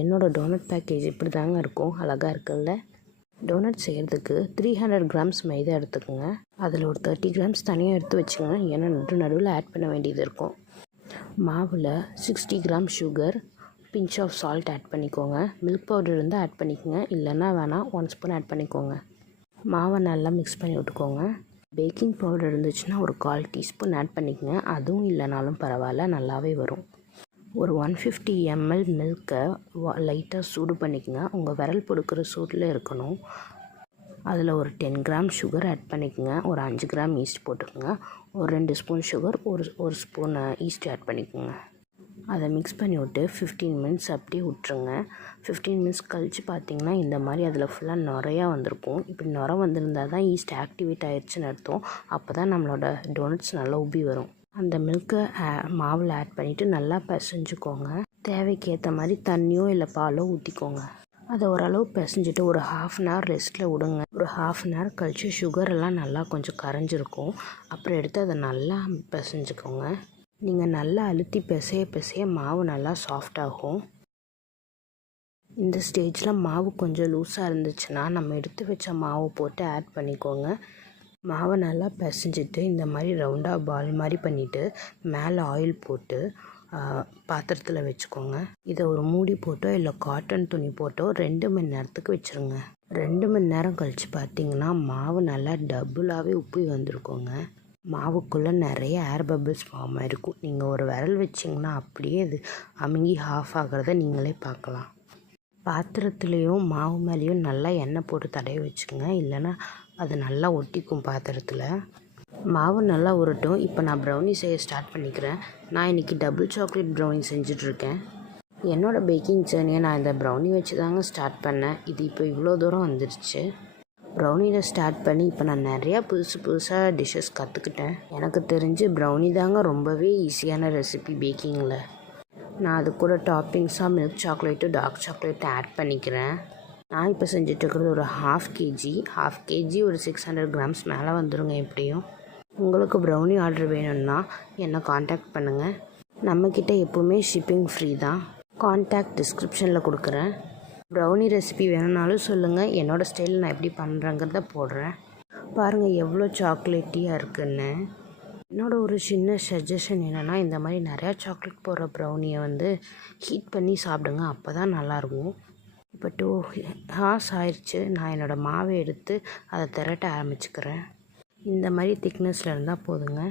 என்னோடய donut package இப்படி தாங்க இருக்கும். அழகாக இருக்குல்ல. டோனட் செய்கிறதுக்கு 300 கிராம்ஸ் மைதா எடுத்துக்கோங்க. அதில் ஒரு 30 கிராம்ஸ் தனியாக எடுத்து வச்சுக்கோங்க. ஏன்னா நடுவில் ஆட் பண்ண வேண்டியது இருக்கும். மாவில் 60 gram sugar, pinch of salt add பண்ணிக்கோங்க. மில்க் பவுடர் இருந்தால் ஆட் பண்ணிக்கோங்க, இல்லைன்னா வேணாம். 1 ஸ்பூன் ஆட் பண்ணிக்கோங்க. மாவை நல்லா மிக்ஸ் பண்ணி விட்டுக்கோங்க. பேக்கிங் பவுடர் இருந்துச்சுன்னா ஒரு 1/4 டீஸ்பூன் ஆட் பண்ணிக்கோங்க. அதுவும் இல்லைனாலும் பரவாயில்ல, நல்லாவே வரும். ஒரு 150 ml மில்கை லைட்டாக சூடு பண்ணிக்கோங்க. உங்கள் விரல் பொடுக்கிற சூட்டில் இருக்கணும். அதில் ஒரு 10 கிராம் சுகர் ஆட் பண்ணிக்கோங்க. ஒரு 5 கிராம் ஈஸ்ட் போட்டுக்கோங்க. ஒரு 2 ஸ்பூன் சுகர், ஒரு ஸ்பூன் ஈஸ்ட் ஆட் பண்ணிக்கோங்க. அதை மிக்ஸ் பண்ணி விட்டு 15 மினிட்ஸ் அப்படியே விட்டுருங்க. 15 மினிட்ஸ் கழித்து பார்த்திங்கன்னா இந்த மாதிரி அதில் ஃபுல்லாக நுரையா வந்திருக்கும். இப்படி நுரை வந்திருந்தால் தான் ஈஸ்ட் ஆக்டிவேட் ஆயிடுச்சுன்னு அர்த்தம். அப்போ தான் நம்மளோட டோனட்ஸ் நல்லா உப்பி வரும். அந்த மில்கை மாவில் ஆட் பண்ணிவிட்டு நல்லா பிசைஞ்சுக்கோங்க. தேவைக்கு ஏற்ற மாதிரி தண்ணியோ இல்லை பாலோ ஊற்றிக்கோங்க. அதை ஓரளவு பிசைஞ்சிட்டு ஒரு 1/2 அன் ஹவர் ரெஸ்ட்டில் விடுங்க. ஒரு 1/2 அன் ஹவர் கழித்து சுகரெல்லாம் நல்லா கொஞ்சம் கரைஞ்சிருக்கும். அப்புறம் எடுத்து அதை நல்லா பிசைஞ்சுக்கோங்க. நீங்கள் நல்லா அழுத்தி பிசைய மாவு நல்லா சாஃப்டாகும். இந்த ஸ்டேஜில் மாவு கொஞ்சம் லூஸாக இருந்துச்சுன்னா நம்ம எடுத்து வச்ச மாவு போட்டு ஆட் பண்ணிக்கோங்க. மாவை நல்லா பிசைஞ்சிட்டு இந்த மாதிரி ரவுண்டாக பால் மாதிரி பண்ணிவிட்டு மேலே ஆயில் போட்டு பாத்திரத்தில் வச்சுக்கோங்க. இதை ஒரு மூடி போட்டோ இல்லை காட்டன் துணி போட்டோ 2 மணி நேரத்துக்கு வச்சுருங்க. 2 மணி நேரம் கழித்து பார்த்திங்கன்னா மாவு நல்லா டபுளாகவே உப்பி வந்திருக்கோங்க. மாவுக்குள்ளே நிறைய ஏர் பபிள்ஸ் ஃபார்ம் ஆகிருக்கும். நீங்கள் ஒரு விரல் வச்சிங்கன்னா அப்படியே அது அமுங்கி ஆஃப் ஆகிறத நீங்களே பார்க்கலாம். பாத்திரத்துலேயும் மாவு மேலேயும் நல்லா எண்ணெய் போட்டு தடவி வச்சுக்கோங்க, இல்லைன்னா அது நல்லா ஒட்டிக்கும் பாத்திரத்தில். மாவு நல்லா உருட்டும். இப்போ நான் ப்ரௌனி செய்ய ஸ்டார்ட் பண்ணிக்கிறேன். நான் இன்றைக்கி டபுள் சாக்லேட் ப்ரௌனி செஞ்சிட்ருக்கேன். என்னோடய பேக்கிங் ஜேர்னியை நான் இந்த ப்ரௌனி வச்சு தாங்க ஸ்டார்ட் பண்ணேன். இது இப்போ இவ்வளோ தூரம் வந்துருச்சு. ப்ரௌனியில் ஸ்டார்ட் பண்ணி இப்போ நான் நிறையா புதுசாக டிஷ்ஷஸ் கற்றுக்கிட்டேன். எனக்கு தெரிஞ்சு ப்ரௌனி தாங்க ரொம்பவே ஈஸியான ரெசிபி பேக்கிங்கில். நான் அது கூட டாப்பிங்ஸாக milk chocolate, dark chocolate add பண்ணிக்கிறேன். நான் இப்போ செஞ்சிட்ருக்கிறது ஒரு ஹாஃப் கேஜி ஒரு 600 கிராம்ஸ் மேலே வந்துடுங்க எப்படியும். உங்களுக்கு ப்ரௌனி ஆர்டர் வேணும்னா என்னை காண்டாக்ட் பண்ணுங்கள். நம்மக்கிட்ட எப்போவுமே ஷிப்பிங் ஃப்ரீ தான். காண்டாக்ட் டிஸ்கிரிப்ஷனில் கொடுக்குறேன். ப்ரௌனி ரெசிபி வேணும்னாலும் சொல்லுங்கள். என்னோடய ஸ்டைலில் நான் எப்படி பண்ணுறேங்கிறத போடுறேன். பாருங்கள் எவ்வளோ சாக்லேட்டியாக இருக்குன்னு. என்னோட ஒரு சின்ன சஜஷன் என்னென்னா, இந்த மாதிரி நிறையா சாக்லேட் போடுற ப்ரௌனியை ஹீட் பண்ணி சாப்பிடுங்க. அப்போ தான் நல்லாயிருக்கும். இப்போ 2 ஹார்ஸ் ஆயிடுச்சு. நான் என்னோடய மாவை எடுத்து அதை திரட்ட ஆரம்பிச்சுக்கிறேன். இந்த மாதிரி திக்னஸில் இருந்தால் போதுங்க.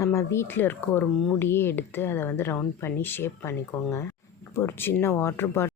நம்ம வீட்டில் இருக்க ஒரு மூடியே எடுத்து அதை ரவுண்ட் பண்ணி ஷேப் பண்ணிக்கோங்க. இப்போ ஒரு சின்ன வாட்டர் பாட்டில்